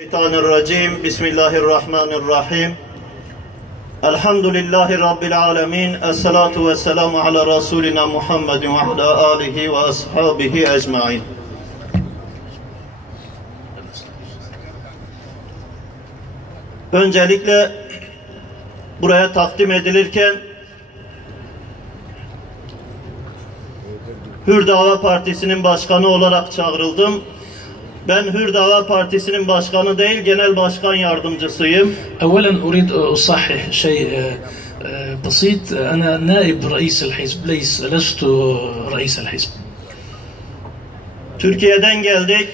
Şeytanirracim. Bismillahirrahmanirrahim. Elhamdülillahi Rabbil alemin. Esselatu vesselamu ala Resulina Muhammedin ve ala alihi ve ashabihi ecmain. Öncelikle buraya takdim edilirken Hür Dava Partisi'nin başkanı olarak çağrıldım. Ben Hür Dava Partisi'nin başkanı değil, genel başkan yardımcısıyım. أولا أريد أصحح شيء بسيط. أنا نائب رئيس الحزب لست رئيس الحزب. Türkiye'den geldik.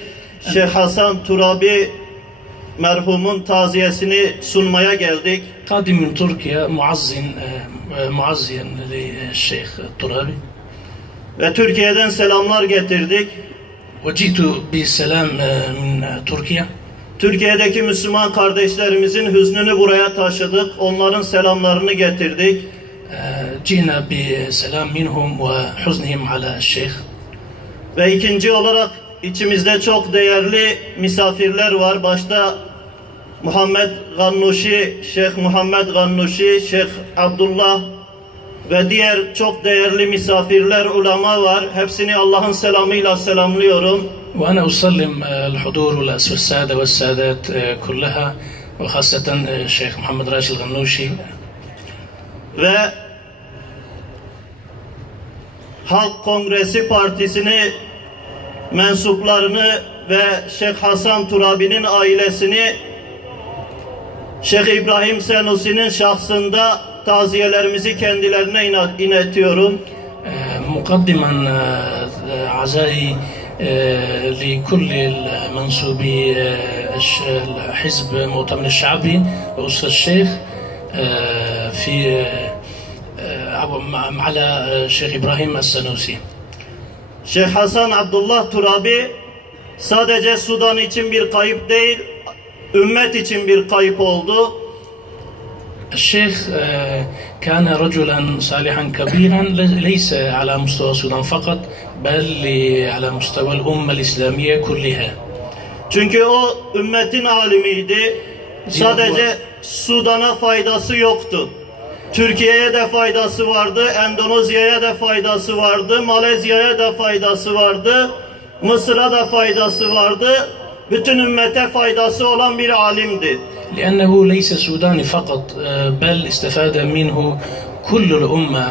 Şeyh Hasan Turabi merhumun taziyesini sunmaya geldik. قادم من تركيا معزيا للشيخ الترابي. Ve Türkiye'den selamlar getirdik. وجئت بسلام من تركيا. Türkiye'deki Müslüman kardeşlerimizin hüznünü buraya taşıdık. Onların selamlarını getirdik. جئنا بسلام منهم وحزنهم على الشيخ. Ve ikinci olarak içimizde çok değerli misafirler var. Başta Muhammed Gannuşi, Şeyh Muhammed Gannuşi, Şeyh Abdullah ve diğer çok değerli misafirler, ulema var. Hepsini Allah'ın selamıyla selamlıyorum. وأنا أسلم الحضور والسادة والسادات كلها وخاصة الشيخ محمد راشد الغنوشي. Ve Halk Kongresi Partisi'ni mensuplarını ve Şeyh Hasan Turabi'nin ailesini Şeyh İbrahim Senusi'nin şahsında taziyelerimizi kendilerine inetiyorum. مقدما عزائي لكل المنسوبي حزب مؤتمر الشعبي وأسرة الشيخ في على الشيخ إبراهيم السنوسي. Şeyh Hasan Abdullah Turabi sadece Sudan için bir kayıp değil, ümmet için bir kayıp oldu. الشيخ كان رجلا صالحا كبيرا ليس على مستوى السودان فقط بل على مستوى الأمة الإسلامية كلها. Çünkü o ümmetin alimiydi. Sadece Sudan'a faydası yoktu. Türkiye'ye de faydası vardı, Endonezya'ya da faydası vardı, Malezya'ya da faydası vardı, Mısır'a da faydası vardı. Bütün ümmete faydası olan bir alimdi. لأنه ليس سوداني فقط بل استفاد منه كل الأمة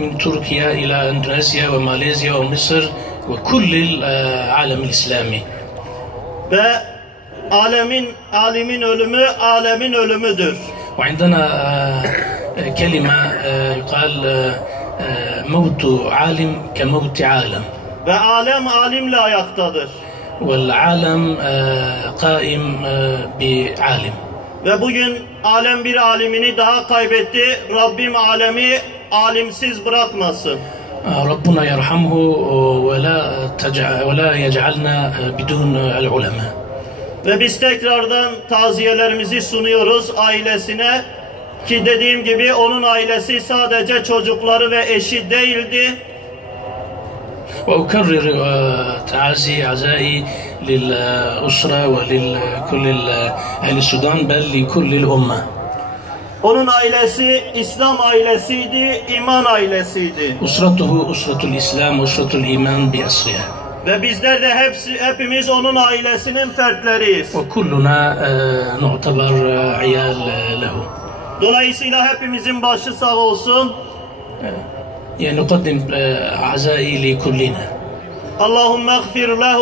من تركيا إلى إندونيسيا وماليزيا ومصر وكل العالم الإسلامي. Ve alimin ölümü alemin ölümüdür. وعندنا كلمة يقال موت عالم كموت عالم. Ve alem alimle ayaktadır. والعالم قائم بعالم. Ve bugün alem bir alimini daha kaybetti. Rabbim alemi alimsiz bırakmasın. ربنا يرحمه ولا يجعلنا بدون العلماء. Ve biz tekrardan taziyelerimizi sunuyoruz ailesine. Ki dediğim gibi onun ailesi sadece çocukları ve eşi değildi. وأكرر تعازي عزائي للأسرة ولكل أهل السودان بل لكل الأمة. Onun ailesi İslam ailesiydi, iman ailesiydi. أسرته أسرة الإسلام وأسرة الإيمان بأسرها. Ve bizler de hepimiz onun ailesinin fertleriyiz. وكلنا نعتبر عيال له. Dolayısıyla hepimizin başı sağ olsun. يعني نقدم عزائي لكلنا. اللهم اغفر له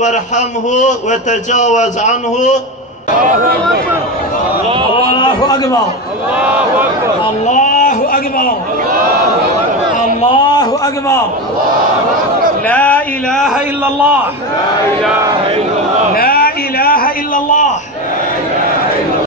وارحمه وتجاوز عنه. الله أكبر الله أكبر الله أكبر لا إله إلا الله لا إله إلا الله